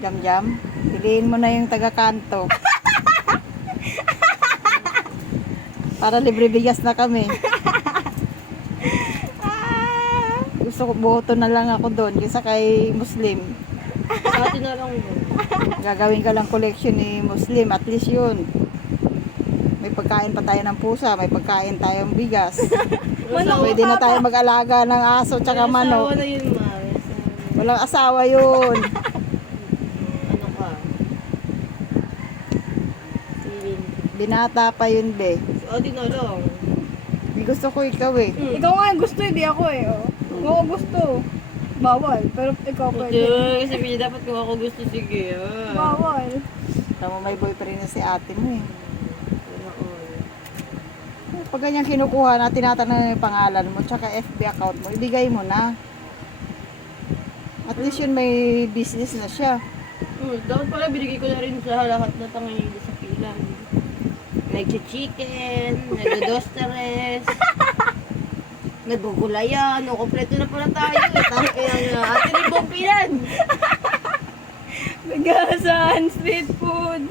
Jam-jam. Piliin mo na yung taga-kanto. Para libre bigas na kami. Gusto ko boto na lang ako doon kaysa kay Muslim. Ate na lang doon. Gagawin ka lang collection ni Muslim. At least yun. May pagkain pa tayo ng pusa. May pagkain tayong bigas. Pwede na tayo mag-alaga ng aso tsaka manok. Asawa na yun, ma. Walang asawa yun. Ano ka? Feeling. Binata pa yun, be. Ate na lang. Gusto ko ikaw eh. Ikaw nga yung gusto, hindi ako eh. Oh. Kung ako gusto, bawal. Pero ikaw pwede. Kasi sabihin dapat kung ako gusto, sige. Bawal. Tama, may boyfriend na si ate mo eh. Ano, Pag ganyan kinukuha na, tinatanong yung pangalan mo, tsaka FB account mo, ibigay mo na. At least yun may business na siya. dapat pala binigay ko na rin sa lahat na tangay sa pilan. Nag-chicken, nag-dosteres, nagugulayan, o kompleto na pala tayo. Tayo kaya ate rin bong pilan. Bigasan, street food.